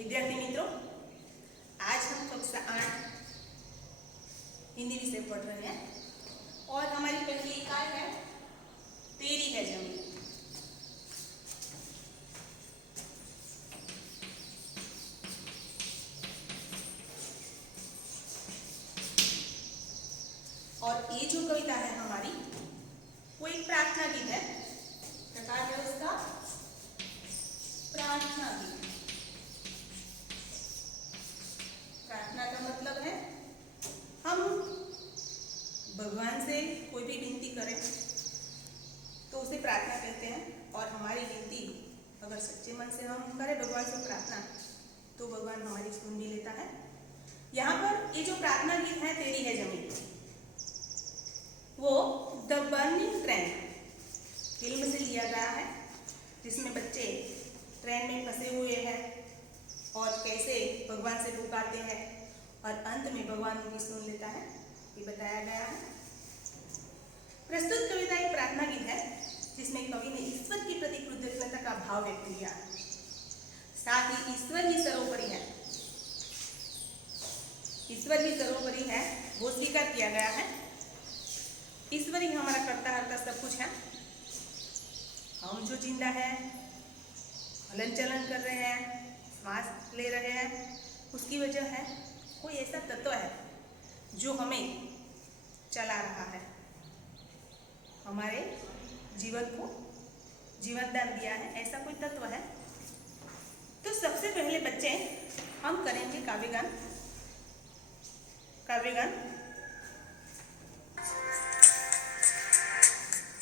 विद्यार्थी मित्रों, आज हम कक्षा 8 हिंदी विषय पढ़ रहे हैं और हमारी पहली इकाई है तेरी है जमीन। और ये जो कविता है हमारी, वो एक प्रार्थना गीत है। प्रकार है उसका प्रार्थना गीत। प्रार्थना का मतलब है हम भगवान से कोई भी विनती करें तो उसे प्रार्थना कहते हैं। और हमारी विनती अगर सच्चे मन से हम करें भगवान से प्रार्थना, तो भगवान हमारी सुन भी लेता है। यहाँ पर ये जो प्रार्थना गीत है तेरी है जमीन, वो द बर्निंग ट्रेन फिल्म से लिया गया है, जिसमें बच्चे ट्रेन में फंसे हुए हैं और कैसे भगवान से पुकारते हैं और अंत में भगवान उनकी सुन लेता है, ये बताया गया है। प्रस्तुत कविता एक प्रार्थना गीत है जिसमें कवि ने ईश्वर के प्रति कृतज्ञता का भाव व्यक्त किया। साथ ही ईश्वर ही सर्वोपरि है, ईश्वर ही सर्वोपरि है वो स्वीकार किया गया है। ईश्वर ही हमारा कर्ता हर्ता सब कुछ है। हम जो जिंदा है, हलन चलन कर रहे हैं, श्वास ले रहे हैं, उसकी वजह है कोई ऐसा तत्व है जो हमें चला रहा है, हमारे जीवन को जीवन दान दिया है, ऐसा कोई तत्व है। तो सबसे पहले बच्चे हम करेंगे काव्यगान। काव्यगान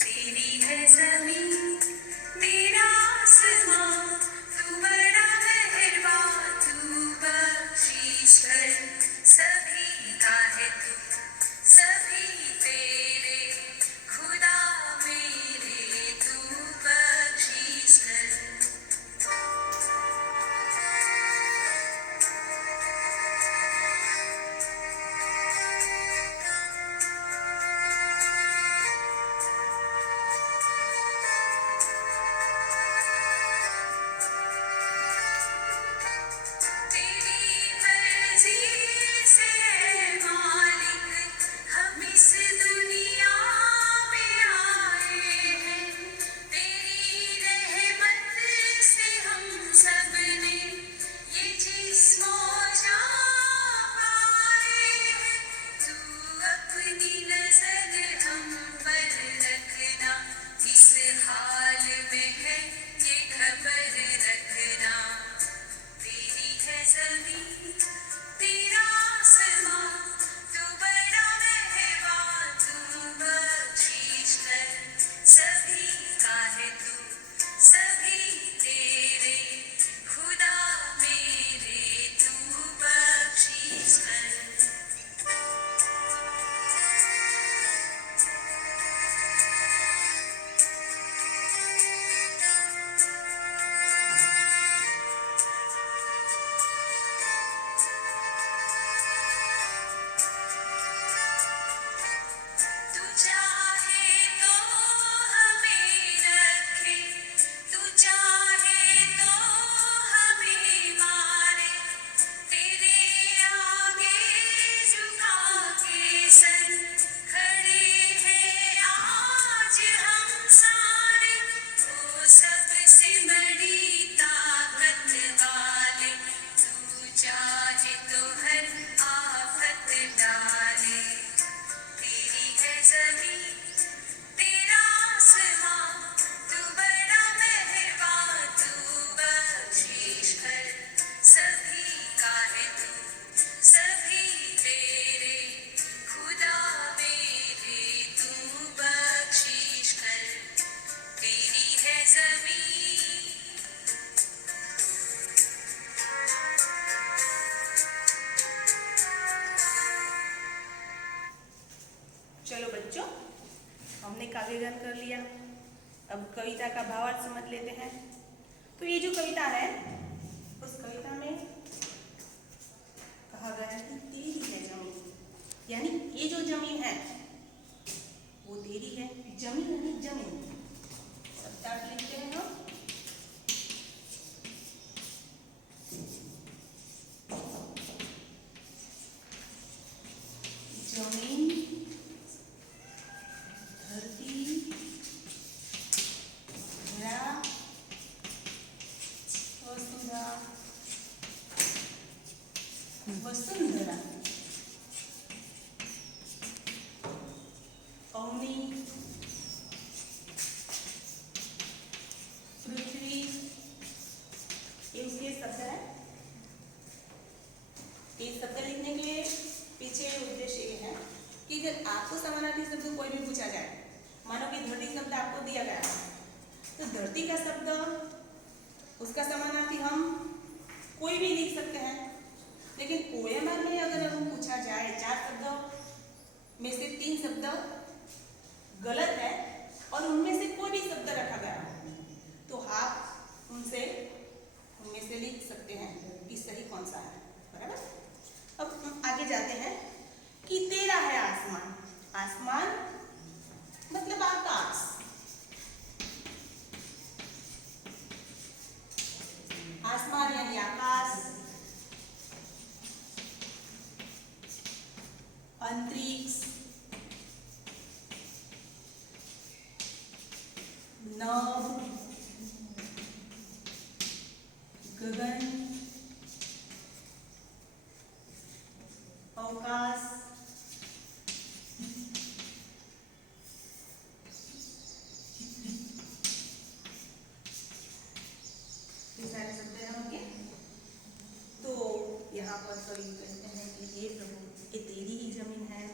तेरी है जमीन तेरा आसमां, तू बड़ा मेहरबान, तू बख्शिश कर सभी का है तू, सभी तेरे खुदा मेरे, तू बख्शिश कर। चलो बच्चों, हमने काव्यगान कर लिया। अब कविता का भावार्थ समझ लेते हैं। तो ये जो कविता है, उस कविता में कहा गया है कि तेरी है जमीन, यानी ये जो जमीन है वो तेरी है। जमीन यानी जमीन, शब्दार्थ लिखते हैं हम। वसुंधरा, अवनी, पृथ्वी, ये उसके शब्द है। ये शब्द लिखने के पीछे उद्देश्य ये है कि जब आपको समानार्थी शब्द कोई भी पूछा जाए, मानो कि धरती शब्द आपको दिया गया है, तो धरती का शब्द उसका समानार्थी हम कोई भी लिख सकते हैं। लेकिन ओएमआर में अगर हम पूछा जाए 4 शब्दों में से 3 शब्द गलत है और उनमें से कोई भी शब्द रखा गया, तो आप उनमें से लिख सकते हैं कि सही कौन सा है। बराबर। अब हम आगे जाते हैं कि तेरा है आसमान। आसमान मतलब आकाश। आसमान यानी आकाश, अंतरिक्ष, नभ, गगन, अवकाश, ये सारे शब्द हैं उनके। तो यहाँ पर कवि कहते हैं कि हे प्रभु, ये तेरी ही जमीन है,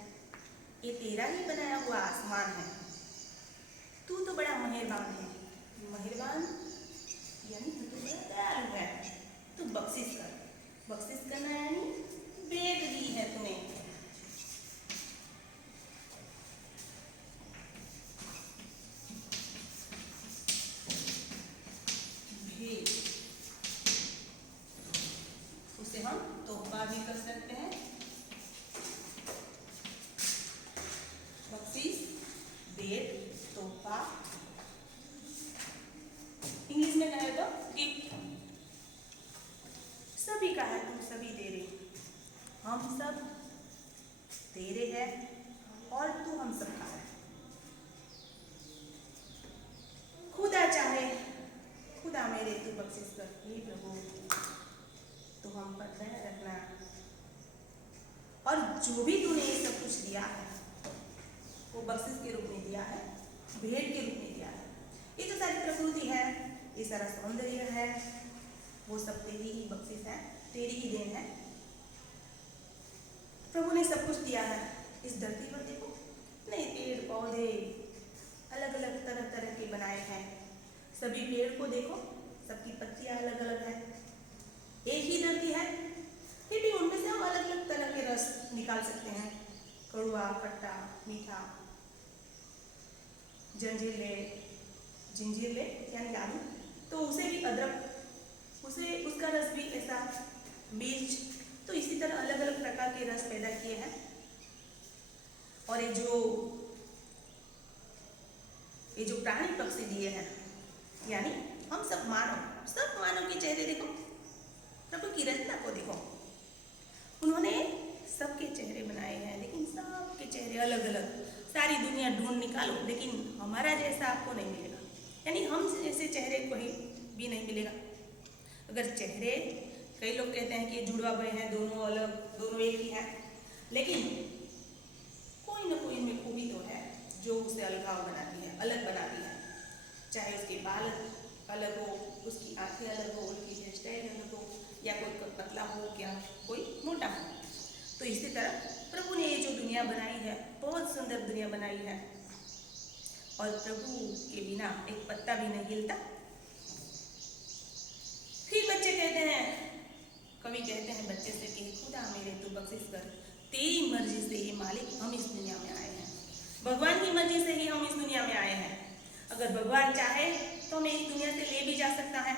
ये तेरा ही बनाया हुआ आसमान है। तू तो बड़ा मेहरबान है। मेहरबान यानी तू तो बड़ा दयालु है। तू बख्शिश कर। बख्शिश करना यानी भेंट दी है तूने। भेंट, उसे हम तोहफा भी कर सकते हैं। बख्शिश, भेंट, तोहफा, इंग्लिश में कहे तो गिफ्ट। सभी का है, तुम सभी दे रहे, हम सब तेरे हैं और तू हम सब का है। खुदा चाहे, खुदा मेरे तू बख्शिश कर। हे प्रभु, तो हम पर दया रखना, और जो भी तूने ये सब कुछ दिया है वो बख्शिश के रूप में दिया है, भेंट के रूप में दिया है। ये जो सारी प्रकृति है, ये सारा सौंदर्य है, वो सब तेरी ही बख्शिश है, तेरी ही देन है। प्रभु ने सब कुछ दिया है। इस धरती पर देखो, नए पेड़ पौधे अलग अलग तरह तरह के बनाए हैं। सभी पेड़ को देखो, सबकी पत्तियां अलग अलग है। एक ही धरती है, फिर भी उनमें से हम अलग अलग तरह के रस निकाल सकते हैं। कड़वा, खट्टा, मीठा, जंजीर ले यानी लालू, तो उसे भी अदरक, उसका रस भी ऐसा, मिर्च, तो इसी तरह अलग अलग प्रकार के रस पैदा किए हैं। और ये जो प्राणी पक्षी दिए हैं, यानी हम सब मानव के चेहरे देखो, प्रभु की रचना को देखो, उन्होंने सबके चेहरे बनाए हैं, लेकिन सबके चेहरे अलग अलग। सारी दुनिया ढूंढ निकालो, लेकिन हमारा जैसा आपको नहीं मिलेगा, यानी हम जैसे चेहरे कोई भी नहीं मिलेगा। अगर चेहरे, कई लोग कहते हैं कि जुड़वा भाई हैं, दोनों अलग, दोनों एक ही हैं, लेकिन कोई ना कोई इनमें खूबी तो है जो उसे अलगाव बनाती है, अलग बनाती है। चाहे उसके बाल अलग हो, उसकी आंखें अलग हो, उसकी हेयर स्टाइल अलग हो, या कोई पतला हो, या कोई मोटा हो। तो इसी तरह प्रभु ने ये जो दुनिया बनाई है, बहुत सुंदर दुनिया बनाई है, और प्रभु के बिना एक पत्ता भी नहीं हिलता। फिर बच्चे कहते हैं, कवि कहते हैं बच्चे से कि खुदा मेरे तू बख्शिश कर, तेरी मर्जी से ही मालिक हम इस दुनिया में आए हैं। भगवान की मर्जी से ही हम इस दुनिया में आए हैं। अगर भगवान चाहे तो हमें इस दुनिया से ले भी जा सकता है,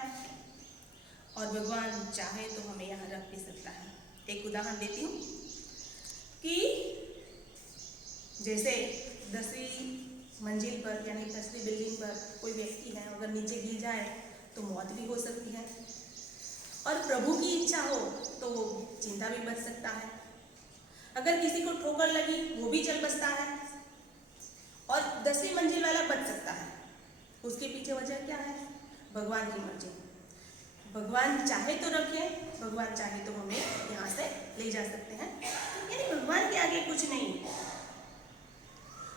और भगवान चाहे तो हमें यहाँ रख भी सकता है। एक उदाहरण देती हूँ कि जैसे 10वीं मंजिल पर यानी 10वीं बिल्डिंग पर कोई व्यक्ति है, अगर नीचे गिर जाए तो मौत भी हो सकती है, और प्रभु की इच्छा हो तो वो जिंदा भी बच सकता है। अगर किसी को ठोकर लगी वो भी चल बसता है, और 10वीं मंजिल वाला बच सकता है। उसके पीछे वजह क्या है? भगवान की मर्जी। भगवान चाहे तो रखें, भगवान चाहे तो हमें यहाँ से ले जा सकते हैं, यानी भगवान के आगे कुछ नहीं।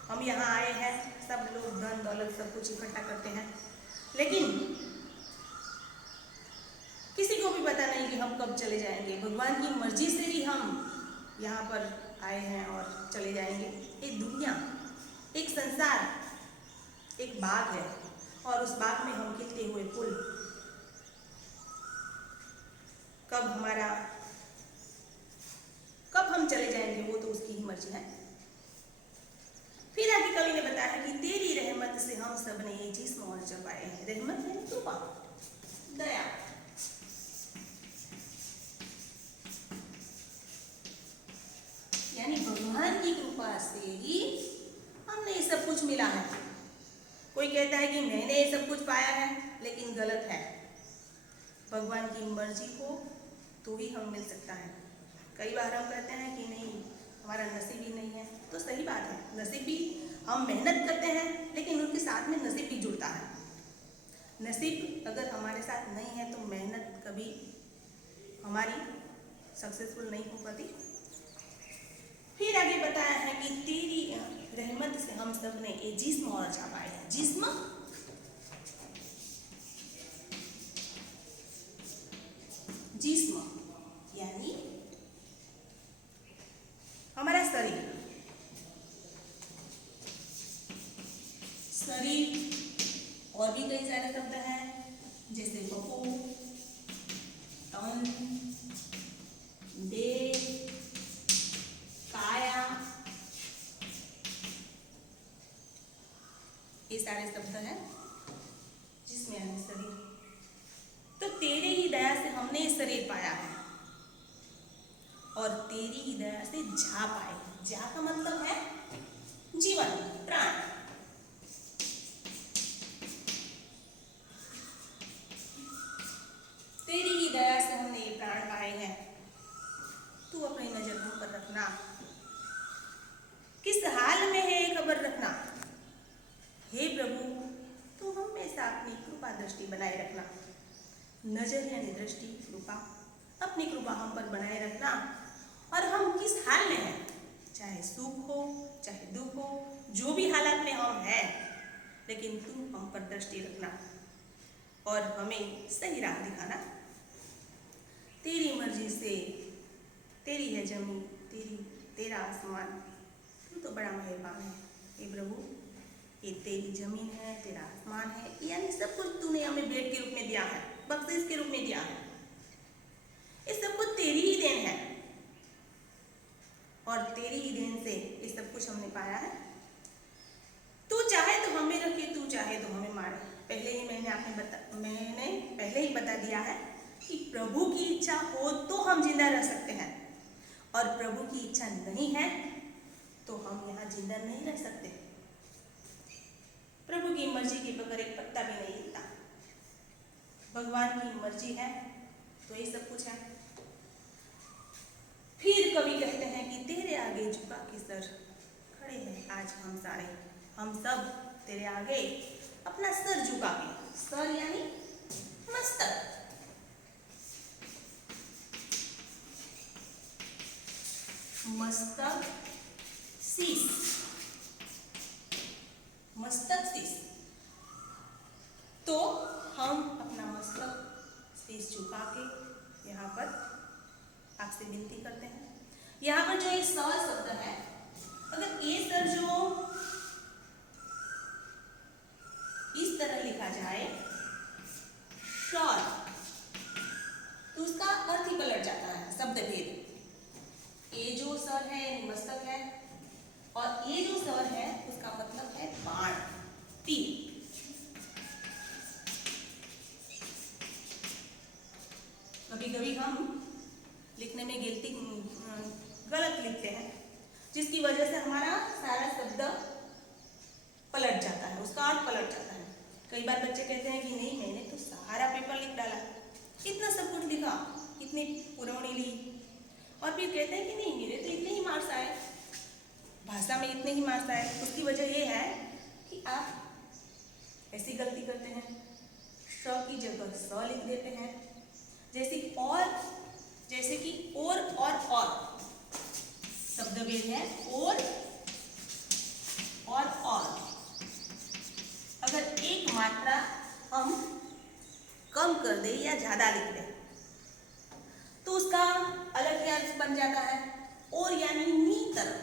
हम यहाँ आए हैं, सब लोग धन दौलत सब कुछ इकट्ठा करते हैं, लेकिन किसी को भी पता नहीं कि हम कब चले जाएंगे। भगवान की मर्जी से ही हम यहाँ पर आए हैं और चले जाएंगे। एक दुनिया, एक संसार, एक बाग है, और उस बाग में हम खिलते हुए फूल, कब हम चले जाएंगे वो तो उसकी ही मर्जी है। फिर आगे कवि ने बताया कि तेरी रहमत से हम सब ने ये जिस्म और जब आए हैं। रहमत है कृपा, दया। यानी भगवान की कृपा से ही हमने ये सब कुछ मिला है। कोई कहता है कि मैंने ये सब कुछ पाया है, लेकिन गलत है। भगवान की मर्जी हो तो ही हम मिल सकता है। कई बार हम कहते हैं कि नहीं, हमारा नसीब ही नहीं है, तो सही बात है, नसीब भी हम मेहनत करते हैं, लेकिन उनके साथ में नसीब भी जुड़ता है। नसीब अगर हमारे साथ नहीं है तो मेहनत कभी हमारी सक्सेसफुल नहीं हो पाती। फिर आगे बताया है कि तेरी रहमत से हम सब ने ये जिस्म और जा पाए हैं। जिस्म यानी हमारा शरीर और भी कई सारे शब्द हैं, जैसे बहू, तन, देह, काया, ये सारे शब्द हैं जिसमें है शरीर। तो तेरे ही दया से हमने ये शरीर पाया है, और तेरी ही दया से जा पाए। जा का मतलब है जीवन, प्राण। तेरी ही दया से हमने ये प्राण पाए हैं। तू अपनी नजर हम पर रखना, किस हाल में है ये खबर रखना। हे प्रभु, तू हमेशा अपनी कृपा दृष्टि बनाए रखना। नजर यानी दृष्टि, कृपा, अपनी कृपा हम पर बनाए रखना। और हम किस हाल में हैं, चाहे सुख हो चाहे दुख हो, जो भी हालात में हम हैं, लेकिन तू हम पर दृष्टि रखना और हमें सही राह दिखाना। तेरी मर्जी से, तेरी है जमीन, तेरा आसमान, तू तो बड़ा मेहरबान है। हे प्रभु, ये तेरी जमीन है, तेरा आसमान है, यानी सब कुछ तूने हमें भेंट के रूप में दिया है, बख्शिश के रूप में दिया है। ये सब कुछ तेरी ही देन है, और तेरी ही देन से ये सब कुछ हमने पाया है। तू चाहे तो हमें रखे, तू चाहे तो हमें मारे। मैंने पहले ही बता दिया है कि प्रभु की इच्छा हो तो हम जिंदा रह सकते हैं, और प्रभु की इच्छा नहीं है तो हम यहाँ जिंदा नहीं रह सकते। प्रभु की मर्जी के बगैर एक पत्ता भी नहीं हिलता। भगवान की मर्जी है तो ये सब कुछ है। फिर कवि कहते हैं कि तेरे आगे झुका के सर खड़े हैं आज हम सारे। हम सब तेरे आगे अपना सर झुका के, सर यानी मस्तक, मस्तक शीश, मस्तक शीश। तो हम अपना मस्तक शीश झुका के यहाँ पर आपसे विनती करते हैं। यहाँ पर जो ये सर शब्द है, अगर ये सर जो इस तरह लिखा जाए सर, तो उसका अर्थ ही पलट जाता है, शब्द भेद। ये जो सर है मस्तक है, और ये जो सर है उसका मतलब है बाण, तीर। कभी कभी हम लिखने में गलत लिखते हैं, जिसकी वजह से हमारा सारा शब्द पलट जाता है, उसका अर्थ पलट जाता है। कई बार बच्चे कहते हैं कि नहीं, मैंने तो सारा पेपर लिख डाला, इतना सब कुछ लिखा, इतनी पुरौनी ली, और फिर कहते हैं कि नहीं, मेरे तो इतने ही मार्क्स आए, भाषा में इतने ही मार्क्स आए। उसकी वजह ये है कि आप ऐसी गलती करते हैं, स की जगह स लिख देते हैं, जैसे कि और शब्द भेद है और अगर एक मात्रा हम कम कर दे या ज्यादा लिख दें तो उसका अलग क्या अर्थ बन जाता है, और यानी नी तरफ,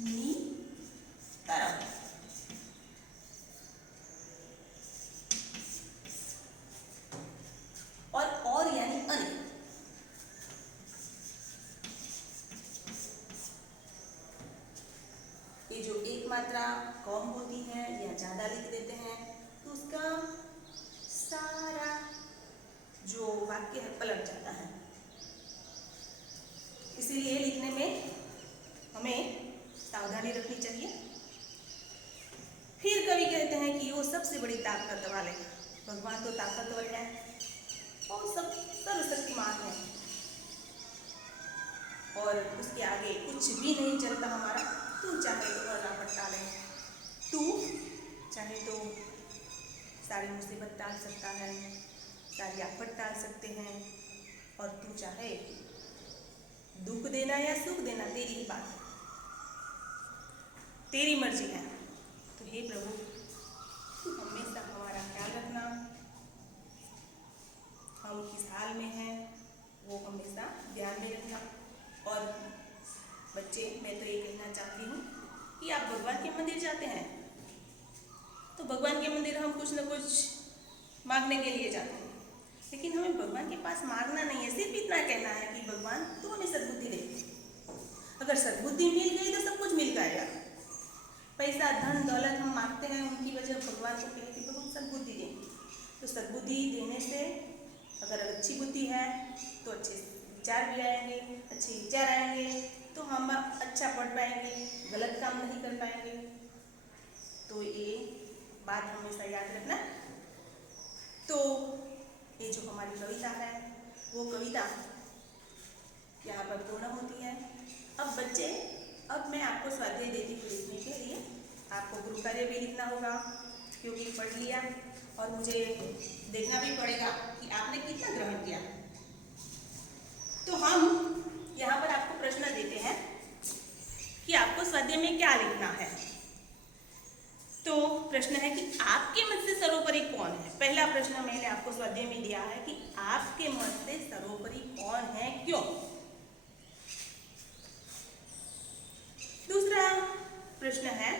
नी तरफ। और यानी अनेक। ये जो एक मात्रा कम होती है या ज्यादा लिख देते हैं तो उसका सारा जो वाक्य है पलट जाता है। इसीलिए लिखने में हमें सावधानी रखनी चाहिए। फिर कवि कहते हैं कि वो सबसे बड़ी ताकत वाले, भगवान तो ताकतवर है और सब सर्वशक्तिमान है और उसके आगे कुछ भी नहीं चलता हमारा। तू चाहे तो रावट टाले, तू चाहे तो सारी मुसीबत टाल सकता है, सारी आफत टाल सकते हैं, और तू चाहे दुख देना या सुख देना तेरी ही बात है, तेरी मर्जी है। तो हे प्रभु तू हमेशा हमारा ख्याल रखना, हम किस हाल में हैं वो हमेशा ध्यान में रखना। और बच्चे, मैं तो ये कहना चाहती हूँ कि आप भगवान के मंदिर जाते हैं तो भगवान के मंदिर हम कुछ न कुछ मांगने के लिए जाते हैं, लेकिन हमें भगवान के पास मांगना नहीं है, सिर्फ इतना कहना है कि भगवान तू हमें सद्बुद्धि दे। अगर सद्बुद्धि मिल गई तो सब कुछ मिल जाएगा। पैसा धन दौलत हम मांगते हैं उनकी वजह भगवान को कहते हैं भगवान सद्बुद्धि दें। तो सद्बुद्धि देने से अगर अच्छी बुद्धि है तो अच्छे विचार भी आएंगे, अच्छे विचार आएंगे तो हम अच्छा पढ़ पाएंगे, गलत काम नहीं कर पाएंगे। तो ये बात हमेशा याद रखना। तो ये जो हमारी कविता है वो कविता यहाँ पर पूर्ण होती है। अब बच्चे, अब मैं आपको स्वाध्याय देती हूँ लिखने के लिए। आपको गृह कार्य भी लिखना होगा क्योंकि पढ़ लिया, और मुझे देखना भी पड़ेगा कि आपने कितना ग्रहण किया। तो हम यहाँ पर आपको प्रश्न देते हैं कि आपको स्वाध्याय में क्या लिखना है। तो प्रश्न है कि आपके मत से सर्वोपरि कौन है। पहला प्रश्न मैंने आपको स्वाध्याय में दिया है कि आपके मत से सर्वोपरि कौन है, क्यों। दूसरा प्रश्न है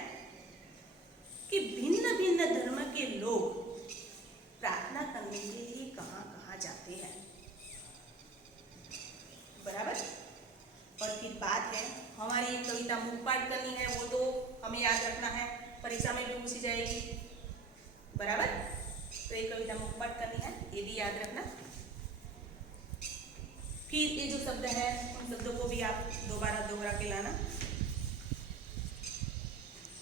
कि भिन्न भिन्न धर्म के लोग प्रार्थना करने के लिए कहाँ कहाँ जाते हैं, बराबर। और फिर बात है हमारी एक कविता मुखपाठ करनी है, वो तो हमें याद रखना है, परीक्षा में भी पूछी जाएगी, बराबर। तो एक कविता मुखपाठ करनी है, ये भी याद रखना। फिर ये जो शब्द है उन शब्दों को भी आप दोबारा दोहरा के लाना।